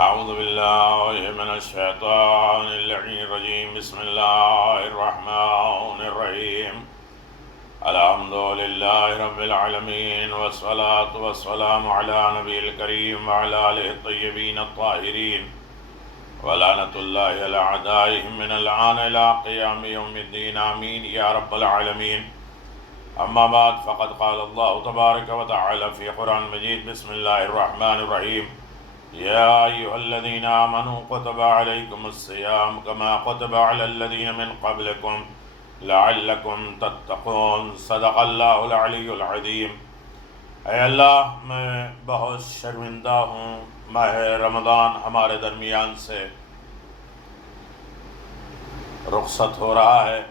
أعوذ بالله من الشيطان اللعين الرجيم بسم الله الرحمن الرحيم الحمد لله رب العالمين والصلاة والسلام على نبي الكريم وعلى آله الطيبين الطاهرين ولعنة الله على أعدائهم من الآن إلى قيام يوم الدين آمين يا رب العالمين. أما بعد فقد قال الله تبارك وتعالى في قرآن مجيد بسم الله الرحمن الرحيم يا أيها الذين آمنوا كتب عليكم الصيام كما كتب على الذين من قبلكم لعلكم تتقون صدق اللہ العلی العظیم. اے اللہ، میں بہت شرمندہ ہوں، ماہ رمضان ہمارے درمیان سے رخصت ہو رہا ہے.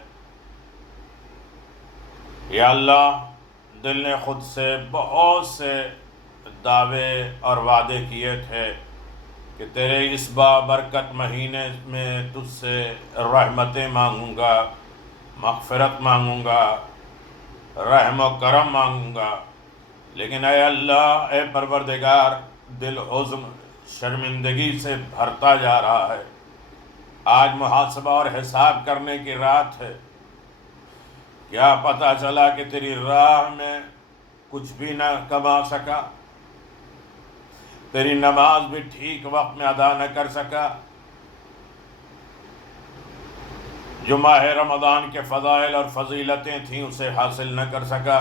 یا اللہ، دل نے خود سے بہت سے دعوے اور وعدے کیے تھے کہ تیرے اس بابرکت مہینے میں تجھ سے رحمتیں مانگوں گا، مغفرت مانگوں گا، رحم و کرم مانگوں گا. لیکن اے اللہ، اے پروردگار، دل حزن شرمندگی سے بھرتا جا رہا ہے. آج محاسبہ اور حساب کرنے کی رات ہے. کیا پتہ چلا کہ تیری راہ میں کچھ بھی نہ کما سکا، تیری نماز بھی ٹھیک وقت میں ادا نہ کر سکا، جو ماہ رمضان کے فضائل اور فضیلتیں تھیں اسے حاصل نہ کر سکا.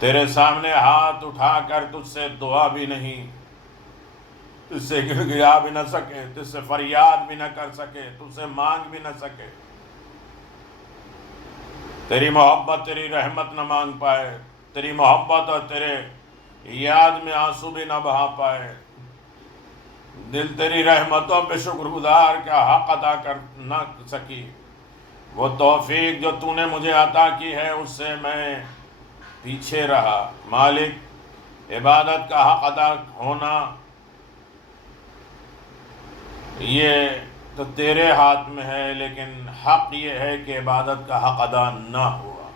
تیرے سامنے ہاتھ اٹھا کر تجھ سے دعا بھی نہیں، تجھ سے گڑگڑا بھی نہ سکے، تجھ سے فریاد بھی نہ کر سکے، تجھ سے مانگ بھی نہ سکے. تیری محبت، تیری رحمت نہ مانگ پائے، تیری محبت اور تیرے یاد میں آنسو بھی نہ بہا پائے. دل تیری رحمتوں پہ شکر گزار کا حق ادا کر نہ سکی. وہ توفیق جو تو نے مجھے عطا کی ہے اس سے میں پیچھے رہا. مالک، عبادت کا حق ادا ہونا یہ تو تیرے ہاتھ میں ہے، لیکن حق یہ ہے کہ عبادت کا حق ادا نہ ہوا.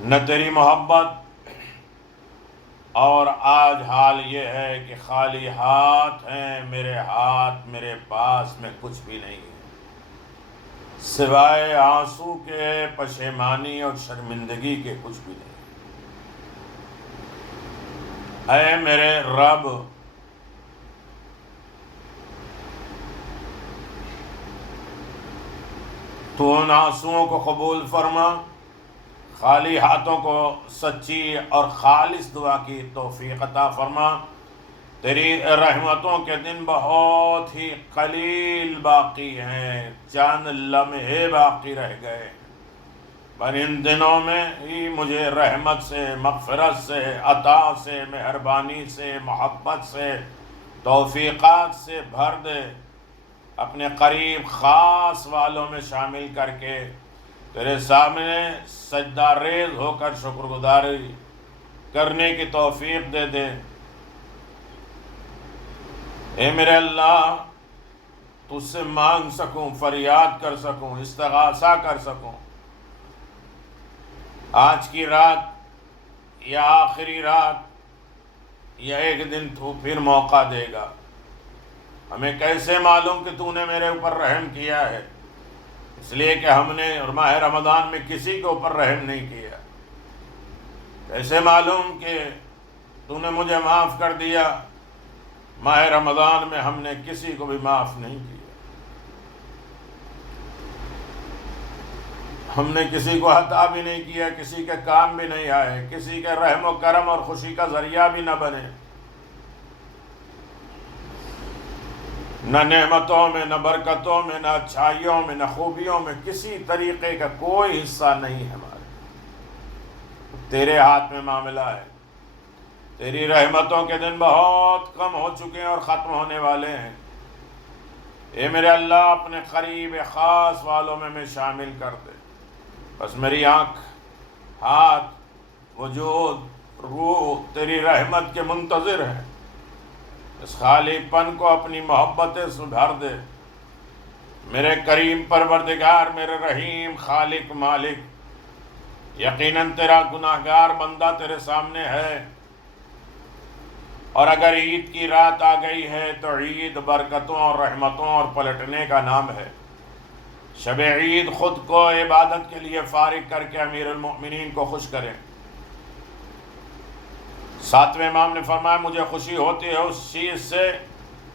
نہ تیری محبت، اور آج حال یہ ہے کہ خالی ہاتھ ہیں میرے ہاتھ، میرے پاس میں کچھ بھی نہیں ہے سوائے آنسو کے، پشیمانی اور شرمندگی کے کچھ بھی نہیں. اے میرے رب، تو ان آنسوؤں کو قبول فرما، خالی ہاتھوں کو سچی اور خالص دعا کی توفیق عطا فرما. تیری رحمتوں کے دن بہت ہی قلیل باقی ہیں، چند لمحے باقی رہ گئے، پر ان دنوں میں ہی مجھے رحمت سے، مغفرت سے، عطا سے، مہربانی سے، محبت سے، توفیقات سے بھر دے. اپنے قریب خاص والوں میں شامل کر کے تیرے سامنے سجدہ ریز ہو کر شکر گزاری کرنے کی توفیق دے دے. اے میرے اللہ، تجھ سے مانگ سکوں، فریاد کر سکوں، استغاثہ کر سکوں. آج کی رات یا آخری رات یا ایک دن تو پھر موقع دے گا. ہمیں کیسے معلوم کہ تو نے میرے اوپر رحم کیا ہے؟ اس لیے کہ ہم نے ماہ رمضان میں کسی کے اوپر رحم نہیں کیا. کیسے معلوم کہ تو نے مجھے معاف کر دیا؟ ماہ رمضان میں ہم نے کسی کو بھی معاف نہیں کیا. ہم نے کسی کو عطا بھی نہیں کیا، کسی کے کام بھی نہیں آئے، کسی کے رحم و کرم اور خوشی کا ذریعہ بھی نہ بنے. نہ نعمتوں میں، نہ برکتوں میں، نہ اچھائیوں میں، نہ خوبیوں میں کسی طریقے کا کوئی حصہ نہیں ہے ہمارے. تیرے ہاتھ میں معاملہ ہے. تیری رحمتوں کے دن بہت کم ہو چکے ہیں اور ختم ہونے والے ہیں. اے میرے اللہ، اپنے قریب خاص والوں میں شامل کر دے. بس میری آنکھ، ہاتھ، وجود، روح تیری رحمت کے منتظر ہے. اس خالی پن کو اپنی محبتیں سے بھر دے. میرے کریم پروردگار، میرے رحیم خالق مالک، یقیناً تیرا گناہگار بندہ تیرے سامنے ہے. اور اگر عید کی رات آ گئی ہے تو عید برکتوں اور رحمتوں اور پلٹنے کا نام ہے۔ شب عید خود کو عبادت کے لیے فارغ کر کے امیر المؤمنین کو خوش کریں۔ ساتویں امام نے فرمایا مجھے خوشی ہوتی ہے اس چیز سے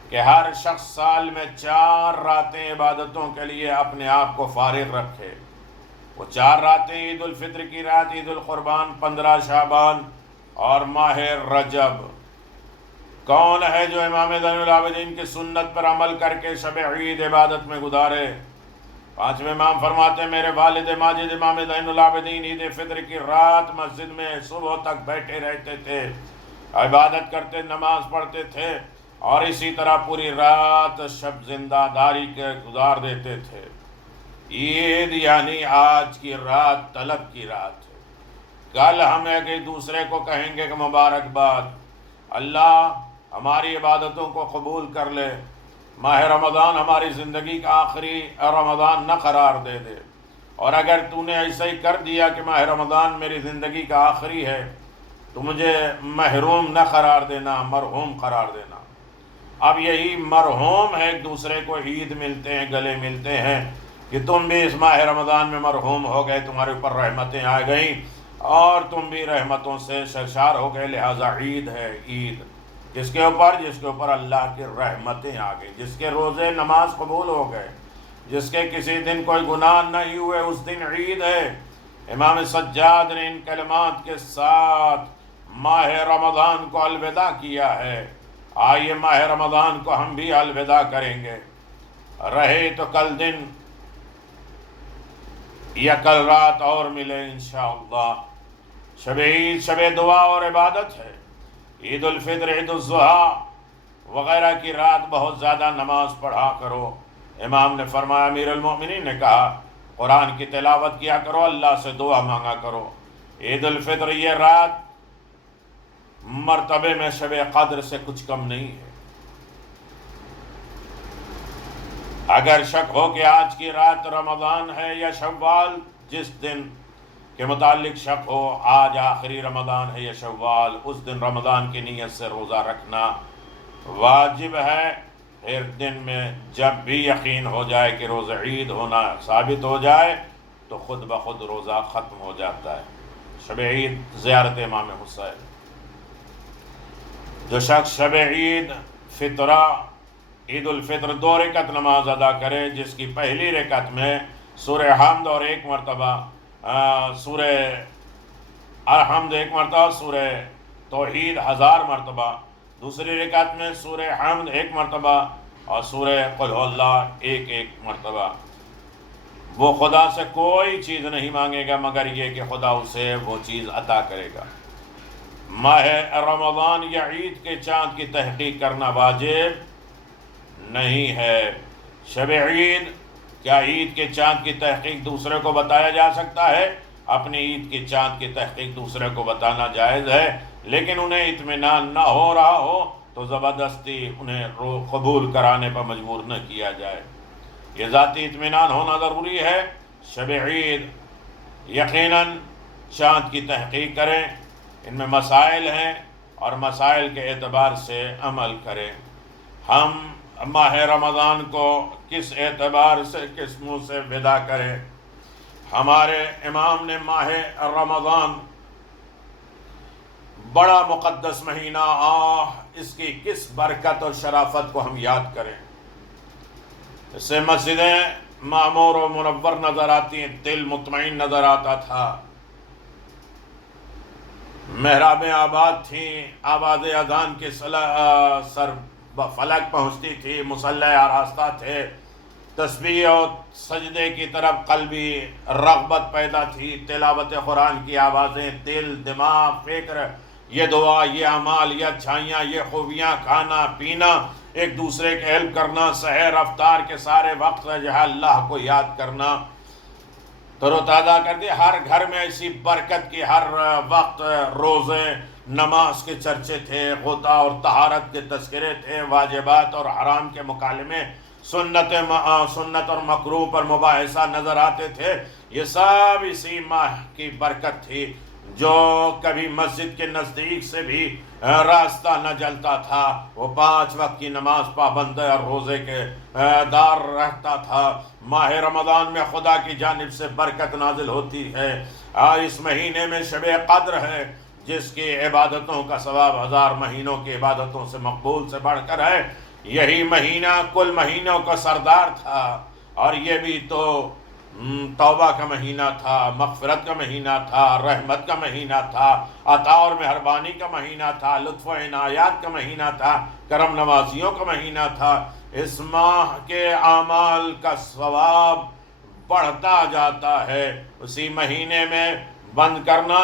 کہ ہر شخص سال میں 4 راتیں عبادتوں کے لیے اپنے آپ کو فارغ رکھے۔ وہ 4 راتیں عید الفطر کی رات، عید القربان، 15 شعبان اور ماہ رجب۔ کون ہے جو امام زین العابدین کی سنت پر عمل کر کے شب عید عبادت میں گزارے؟ 5ویں امام فرماتے ہیں میرے والد ماجد امام زین العابدین عید فطر کی رات مسجد میں صبح تک بیٹھے رہتے تھے، عبادت کرتے، نماز پڑھتے تھے، اور اسی طرح پوری رات شب زندہ داری کے گزار دیتے تھے۔ عید یعنی آج کی رات طلب کی رات ہے۔ کل ہم ایک دوسرے کو کہیں گے کہ مبارکباد، اللہ ہماری عبادتوں کو قبول کر لے، ماہ رمضان ہماری زندگی کا آخری رمضان نہ قرار دے دے، اور اگر تو نے ایسا ہی کر دیا کہ ماہ رمضان میری زندگی کا آخری ہے تو مجھے محروم نہ قرار دینا، مرحوم قرار دینا۔ اب یہی مرحوم ہے، ایک دوسرے کو عید ملتے ہیں، گلے ملتے ہیں کہ تم بھی اس ماہ رمضان میں مرحوم ہو گئے، تمہارے اوپر رحمتیں آ گئیں اور تم بھی رحمتوں سے سرشار ہو گئے، لہٰذا عید ہے۔ عید جس کے اوپر اللہ کی رحمتیں آ گئی، جس کے روزے نماز قبول ہو گئے، جس کے کسی دن کوئی گناہ نہیں ہوئے، اس دن عید ہے۔ امام سجاد نے ان کلمات کے ساتھ ماہ رمضان کو الوداع کیا ہے۔ آئیے ماہ رمضان کو ہم بھی الوداع کریں گے، رہے تو کل دن یا کل رات اور ملے انشاءاللہ۔ شب عید شب دعا اور عبادت ہے۔ عید الفطر، عید الاضحیٰ وغیرہ کی رات بہت زیادہ نماز پڑھا کرو۔ امام نے فرمایا، امیر المؤمنین نے کہا قرآن کی تلاوت کیا کرو، اللہ سے دعا مانگا کرو۔ عید الفطر یہ رات مرتبے میں شب قدر سے کچھ کم نہیں ہے۔ اگر شک ہو کہ آج کی رات رمضان ہے یا شوال، جس دن کے متعلق شک ہو آج آخری رمضان ہے یا شوال، اس دن رمضان کی نیت سے روزہ رکھنا واجب ہے۔ پھر دن میں جب بھی یقین ہو جائے کہ روزہ عید ہونا ثابت ہو جائے تو خود بخود روزہ ختم ہو جاتا ہے۔ شب عید زیارت امام حسین۔ جو شخص شب عید فطرہ عید الفطر 2 رکعت نماز ادا کرے، جس کی پہلی رکعت میں سورہ حمد اور 1 مرتبہ سورہ الحمد 1 مرتبہ، سورہ توحید 1000 مرتبہ، دوسری رکعت میں سورہ حمد 1 مرتبہ اور سورہ قل هو اللہ 1 مرتبہ، وہ خدا سے کوئی چیز نہیں مانگے گا مگر یہ کہ خدا اسے وہ چیز عطا کرے گا۔ ماہ رمضان یا عید کے چاند کی تحقیق کرنا واجب نہیں ہے۔ شب عید، کیا عید کے چاند کی تحقیق دوسرے کو بتایا جا سکتا ہے؟ اپنی عید کے چاند کی تحقیق دوسرے کو بتانا جائز ہے، لیکن انہیں اطمینان نہ ہو رہا ہو تو زبردستی انہیں قبول کرانے پر مجبور نہ کیا جائے۔ یہ ذاتی اطمینان ہونا ضروری ہے۔ شب عید یقیناً چاند کی تحقیق کریں، ان میں مسائل ہیں اور مسائل کے اعتبار سے عمل کریں۔ ہم ماہ رمضان کو کس اعتبار سے، کس منہ سے ودا کریں؟ ہمارے امام نے ماہ رمضان بڑا مقدس مہینہ، اس کی کس برکت اور شرافت کو ہم یاد کریں۔ اس سے مسجدیں معمور و منور نظر آتی ہیں، دل مطمئن نظر آتا تھا، محرابیں آباد تھیں، آواز اذان کے سر فلک پہنچتی تھی، مصلی آراستہ تھے، تسبیح اور سجدے کی طرف قلبی رغبت پیدا تھی، تلاوت قرآن کی آوازیں، دل، دماغ، فکر، یہ دعا، یہ اعمال، یہ اچھائیاں، یہ خوبیاں، کھانا پینا، ایک دوسرے کے ہیلپ کرنا، سحر افطار کے سارے وقت جو ہے اللہ کو یاد کرنا، تر و تازہ کر دیا۔ ہر گھر میں ایسی برکت کی ہر وقت روزے، نماز کے چرچے تھے، غطا اور طہارت کے تذکرے تھے، واجبات اور حرام کے مکالمے، سنت اور مکروہ پر مباحثہ نظر آتے تھے۔ یہ سب اسی ماہ کی برکت تھی، جو کبھی مسجد کے نزدیک سے بھی راستہ نہ جلتا تھا، وہ 5 وقت کی نماز پابند اور روزے کے دار رہتا تھا۔ ماہ رمضان میں خدا کی جانب سے برکت نازل ہوتی ہے۔ اس مہینے میں شب قدر ہے، جس کی عبادتوں کا ثواب 1000 مہینوں کی عبادتوں سے مقبول سے بڑھ کر ہے۔ یہی مہینہ کل مہینوں کا سردار تھا، اور یہ بھی تو توبہ کا مہینہ تھا، مغفرت کا مہینہ تھا، رحمت کا مہینہ تھا، عطا اور مہربانی کا مہینہ تھا، لطف و عنایات کا مہینہ تھا، کرم نوازیوں کا مہینہ تھا۔ اس ماہ کے اعمال کا ثواب بڑھتا جاتا ہے۔ اسی مہینے میں بند کرنا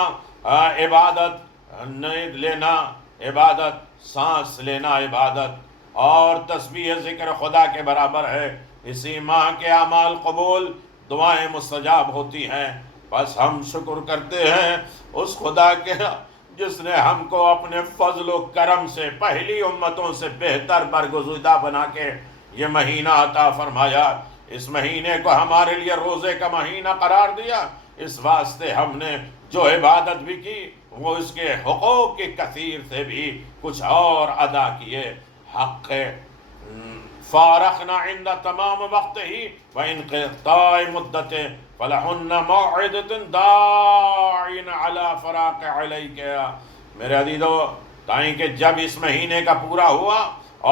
عبادت، نیند لینا عبادت، سانس لینا عبادت، اور تسبیح ذکر خدا کے برابر ہے۔ اسی ماہ کے اعمال قبول، دعائیں مستجاب ہوتی ہیں۔ بس ہم شکر کرتے ہیں اس خدا کے جس نے ہم کو اپنے فضل و کرم سے پہلی امتوں سے بہتر برگزیدہ بنا کے یہ مہینہ عطا فرمایا۔ اس مہینے کو ہمارے لیے روزے کا مہینہ قرار دیا، اس واسطے ہم نے جو عبادت بھی کی وہ اس کے حقوق کی کثیر سے بھی کچھ اور ادا کیے۔ حق فارقنا عند تمام وقت ہی وانقضاء مدت فلہن موعدۃ داع علی فراق علیک۔ میرے عزیزو، تائیں کہ جب اس مہینے کا پورا ہوا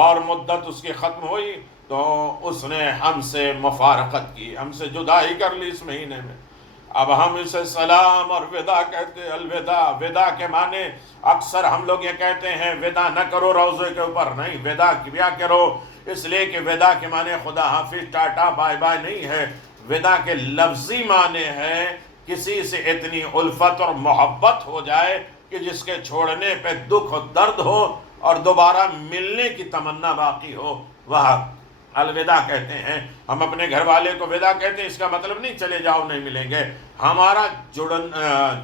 اور مدت اس کی ختم ہوئی تو اس نے ہم سے مفارقت کی، ہم سے جدائی کر لی اس مہینے میں۔ اب ہم اسے سلام اور ودا کہتے، الوداع۔ ودا کے معنی اکثر ہم لوگ یہ کہتے ہیں ودا نہ کرو روزے کے اوپر، نہیں، ودا کیا کرو، اس لیے کہ ودا کے معنی خدا حافظ، ٹاٹا، بائے بائے نہیں ہے۔ ودا کے لفظی معنی ہے کسی سے اتنی الفت اور محبت ہو جائے کہ جس کے چھوڑنے پہ دکھ و درد ہو اور دوبارہ ملنے کی تمنا باقی ہو، وہ الوداع کہتے ہیں۔ ہم اپنے گھر والے کو ودا کہتے ہیں، اس کا مطلب نہیں چلے جاؤ نہیں ملیں گے۔ ہمارا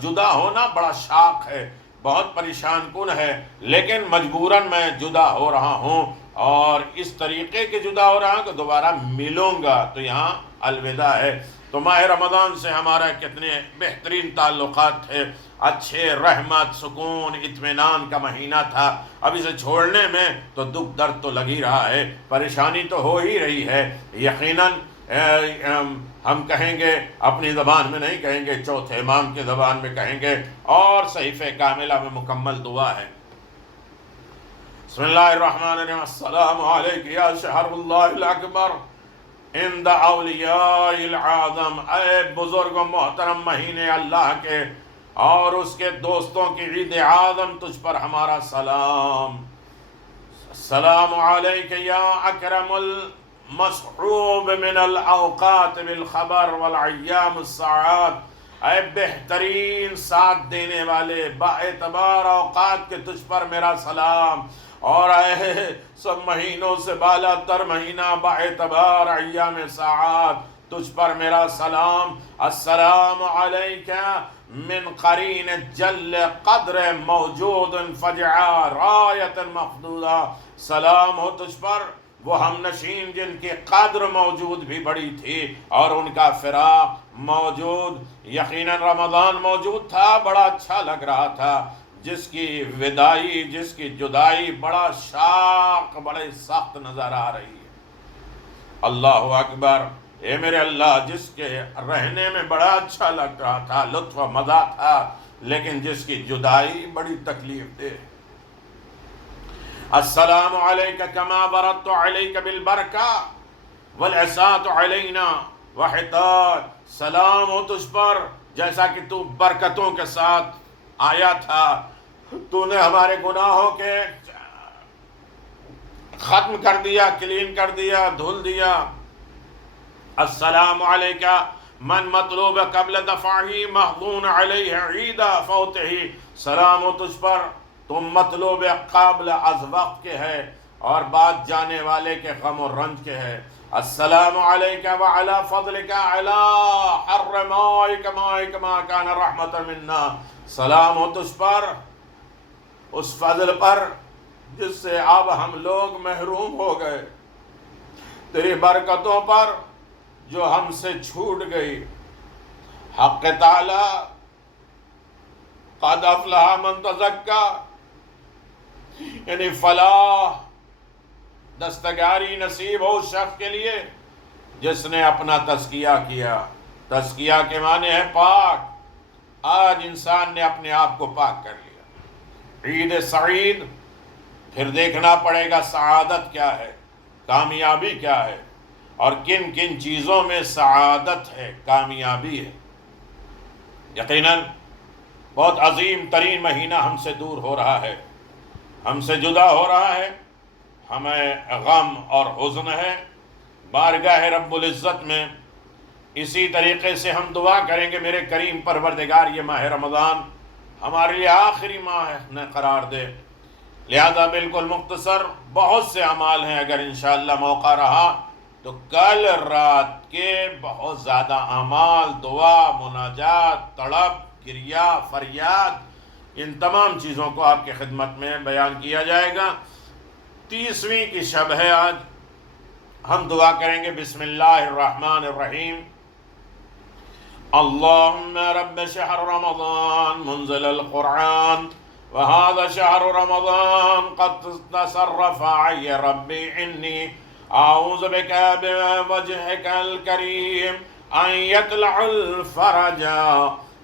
جدا ہونا بڑا شاق ہے، بہت پریشان کن ہے، لیکن مجبوراً میں جدا ہو رہا ہوں، اور اس طریقے کے جدا ہو رہا ہوں کہ دوبارہ ملوں گا، تو یہاں الوداع ہے۔ تو ماہ رمضان سے ہمارا کتنے بہترین تعلقات تھے، اچھے، رحمت، سکون، اطمینان کا مہینہ تھا۔ اب اسے چھوڑنے میں تو دکھ درد تو لگ ہی رہا ہے، پریشانی تو ہو ہی رہی ہے۔ یقیناً ہم کہیں گے، اپنی زبان میں نہیں کہیں گے، چوتھے امام کی زبان میں کہیں گے، اور صحیفہ کاملہ میں مکمل دعا ہے۔ بسم اللہ الرحمن الرحیم، السلام علیک یا شہر اللہ الاکبر عند اولیاء العظم۔ اے بزرگ و محترم مہینے اللہ کے اور اس کے دوستوں کی عید اعظم، تجھ پر ہمارا سلام۔ السلام علیک یا اکرم المصحوب من الاوقات بالخبر والایام الساعات۔ اے بہترین ساتھ دینے والے با اعتبار اوقات کے، تجھ پر میرا سلام۔ اور اے سب مہینوں سے بالا تر مہینہ با اعتبار ایام ساعات، تجھ پر میرا سلام۔ السلام علیکہ من قرین جل قدر موجود فجعہ رایت مخدودہ۔ سلام ہو تجھ پر وہ ہم نشین جن کی قدر موجود بھی بڑی تھی اور ان کا فراق موجود۔ یقیناً رمضان موجود تھا، بڑا اچھا لگ رہا تھا، جس کی ودائی، جس کی جدائی بڑا شاق، بڑے سخت نظر آ رہی ہے۔ اللہ اکبر۔ اے میرے اللہ، جس کے رہنے میں بڑا اچھا لگ رہا تھا، لطف و مزہ تھا، لیکن جس کی جدائی بڑی تکلیف دہ۔ السلام علیک کما بردت علیک بالبرکہ والعصاۃ علینا وحطات۔ سلام ہو تجھ پر جیسا کہ تو برکتوں کے ساتھ آیا تھا، تو نے ہمارے گناہوں کے ختم کر دیا، کلین کر دیا، دھل دیا۔ السلام علیکہ من مطلوب قبل دفعہ محضون علیہ عید فوتہ۔ سلام ہو تجھ پر، تم مطلوب قابل از وقت کے ہے اور بات جانے والے کے غم و رنج کے ہے۔ السلام علیکہ وعلی فضلک علی حر مائک مائک ما کان رحمت منا۔ سلام ہو تجھ پر، اس فضل پر جس سے اب ہم لوگ محروم ہو گئے، تیری برکتوں پر جو ہم سے چھوٹ گئی۔ حق تعالی قد افلح من تزکا، یعنی فلاح دستگاری نصیب ہو اس شخص کے لیے جس نے اپنا تزکیہ کیا۔ تزکیہ کے معنی ہے پاک۔ آج انسان نے اپنے آپ کو پاک کر لیا۔ عید سعید، پھر دیکھنا پڑے گا سعادت کیا ہے، کامیابی کیا ہے، اور کن کن چیزوں میں سعادت ہے، کامیابی ہے۔ یقیناً بہت عظیم ترین مہینہ ہم سے دور ہو رہا ہے، ہم سے جدا ہو رہا ہے، ہمیں غم اور حزن ہے۔ بارگاہ رب العزت میں اسی طریقے سے ہم دعا کریں گے، میرے کریم پروردگار یہ ماہ رمضان ہمارے لیے آخری ماہ نے قرار دے۔ لہذا بالکل مختصر بہت سے اعمال ہیں، اگر انشاءاللہ موقع رہا تو کل رات کے بہت زیادہ اعمال، دعا، مناجات، تڑپ، گریہ، فریاد، ان تمام چیزوں کو آپ کی خدمت میں بیان کیا جائے گا۔ 30ویں کی شب ہے آج، ہم دعا کریں گے بسم اللہ الرحمن الرحیم۔ اللہم رب شہر رمضان منزل القرآن وهذا شهر رمضان قد تصرف عي ربي إني أعوذ بك بوجهك الكريم أن يطلع الفرج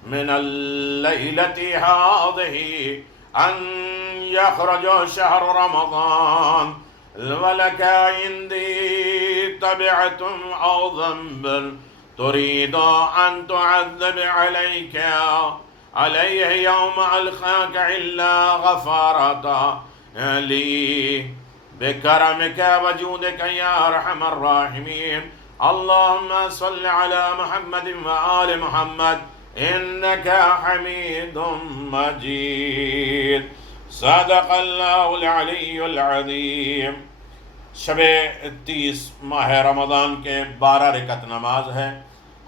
من الليلة هذه، أن يخرج شهر رمضان ولك عندي تبعة أو ذنب تريد أن تعذب عليه يوم ألقاك إلا غفارة لي بكرمك وجودك يا أرحم الراحمين۔ اللهم صل على محمد وآل محمد إنك حميد مجيد۔ صدق اللہ العلی العظیم۔ شب 30 ماہ رمضان کے 12 رکعت نماز ہے۔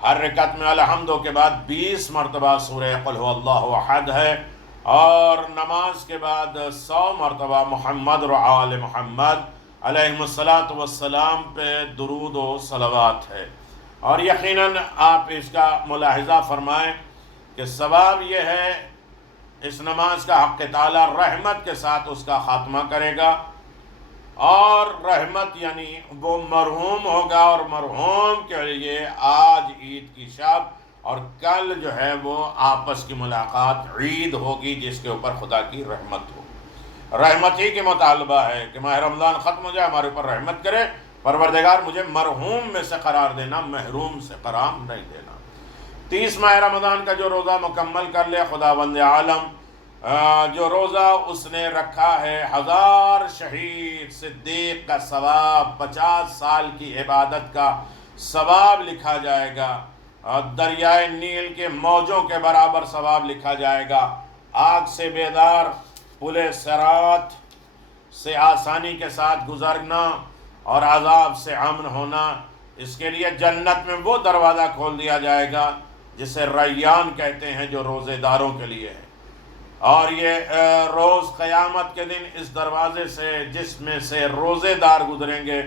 ہر رکعت میں الحمدو کے بعد 20 مرتبہ سورہ قل هو اللہ احد ہے، اور نماز کے بعد 100 مرتبہ محمد و آل محمد علیہ السلام پہ درود و صلوات ہے۔ اور یقیناً آپ اس کا ملاحظہ فرمائیں کہ ثواب یہ ہے، اس نماز کا حق تعالی رحمت کے ساتھ اس کا خاتمہ کرے گا، اور رحمت یعنی وہ مرحوم ہوگا، اور مرحوم کے لیے آج عید کی شب اور کل جو ہے وہ آپس کی ملاقات عید ہوگی، جس کے اوپر خدا کی رحمت ہو۔ رحمت ہی کے مطالبہ ہے کہ ماہ رمضان ختم ہو جائے، ہمارے اوپر رحمت کرے، پروردگار مجھے مرحوم میں سے قرار دینا، محروم سے قرار نہیں دینا۔ 30 ماہ رمضان کا جو روزہ مکمل کر لے، خداوند عالم جو روزہ اس نے رکھا ہے، 1000 شہید صدیق کا ثواب، 50 سال کی عبادت کا ثواب لکھا جائے گا، اور دریائے نیل کے موجوں کے برابر ثواب لکھا جائے گا۔ آگ سے بیدار، پل صراط سے آسانی کے ساتھ گزرنا، اور عذاب سے امن ہونا، اس کے لیے جنت میں وہ دروازہ کھول دیا جائے گا جسے ریان کہتے ہیں، جو روزے داروں کے لیے ہے۔ اور یہ روز قیامت کے دن اس دروازے سے، جس میں سے روزے دار گزریں گے،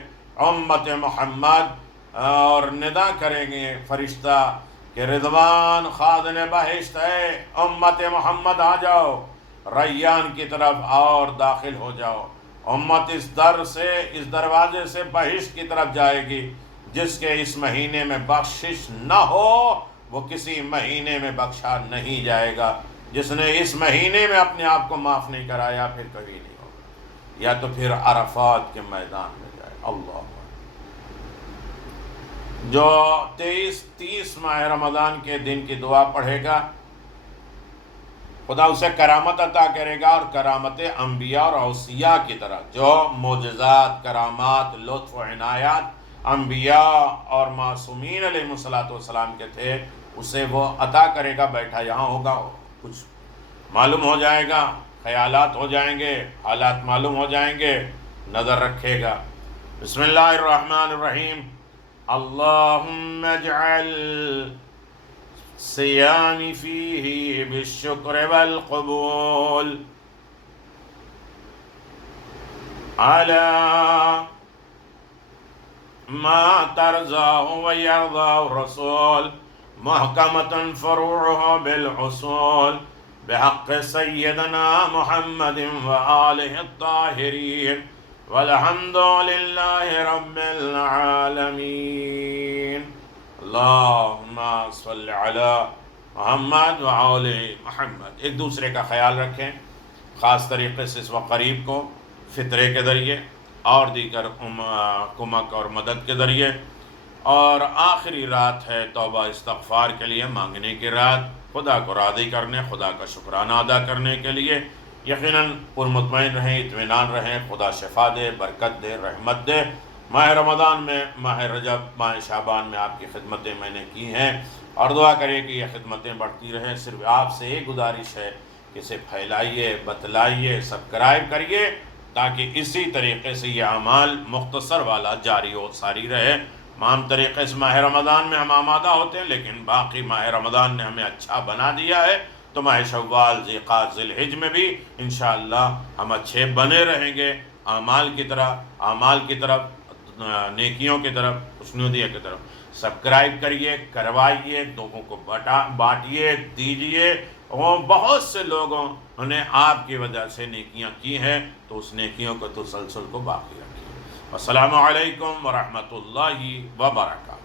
امت محمد، اور ندا کریں گے فرشتہ کہ رضوان خازن بہشت ہے، امت محمد آ جاؤ، ریان کی طرف اور داخل ہو جاؤ۔ امت اس در سے، اس دروازے سے بہشت کی طرف جائے گی۔ جس کے اس مہینے میں بخشش نہ ہو وہ کسی مہینے میں بخشا نہیں جائے گا۔ جس نے اس مہینے میں اپنے آپ کو معاف نہیں کرایا پھر کبھی نہیں ہوگا، یا تو پھر عرفات کے میدان میں جائے۔ اللہ جو 30 ماہ رمضان کے دن کی دعا پڑھے گا، خدا اسے کرامت عطا کرے گا، اور کرامت انبیاء اور اوصیاء کی طرح جو معجزات، کرامات، لطف و عنایات انبیاء اور معصومین علیہ السلام کے تھے، اسے وہ عطا کرے گا۔ بیٹھا یہاں ہوگا، کچھ معلوم ہو جائے گا، خیالات ہو جائیں گے، حالات معلوم ہو جائیں گے، نظر رکھے گا۔ بسم اللہ الرحمن الرحیم۔ اللہم اجعل صیامی فیہ بالشکر والقبول علی ما ترضاہ ویرضاہ الرسول محکمة فروعها بالحصول بحق سیدنا محمد وآلہ الطاہرین والحمد للہ رب العالمین۔ اللہم صل علی محمد وآل محمد۔ ایک دوسرے کا خیال رکھیں، خاص طریقے سے اس وقت قریب کو فطرے کے ذریعے اور دیگر کمک اور مدد کے ذریعے، اور آخری رات ہے توبہ استغفار کے لیے مانگنے کی رات، خدا کو راضی کرنے، خدا کا شکرانہ ادا کرنے کے لیے۔ یقیناً پرمطمئن رہیں، اطمینان رہیں، خدا شفا دے، برکت دے، رحمت دے۔ ماہ رمضان میں، ماہ رجب، ماہ شعبان میں آپ کی خدمتیں میں نے کی ہیں، اور دعا کریں کہ یہ خدمتیں بڑھتی رہیں۔ صرف آپ سے ایک گزارش ہے کہ اسے پھیلائیے، بتلائیے، سبسکرائب کریے، تاکہ اسی طریقے سے یہ اعمال مختصر والا جاری و ساری رہے۔ عام طریقے سے ماہ رمضان میں ہم آمادہ ہوتے ہیں، لیکن باقی ماہ رمضان نے ہمیں اچھا بنا دیا ہے، تو ماہ شوال، ذیقعد، ذوالحج میں بھی انشاءاللہ ہم اچھے بنے رہیں گے، اعمال کی طرف، نیکیوں کی طرف، خوشنودیوں کی طرف۔ سبسکرائب کریے، کروائیے، لوگوں کو بانٹیے، دیجیے۔ اور بہت سے لوگوں نے آپ کی وجہ سے نیکیاں کی ہیں، تو اس نیکیوں کو تسلسل کو باقی رکھیے۔ السلام علیکم ورحمۃ اللہ وبرکاتہ۔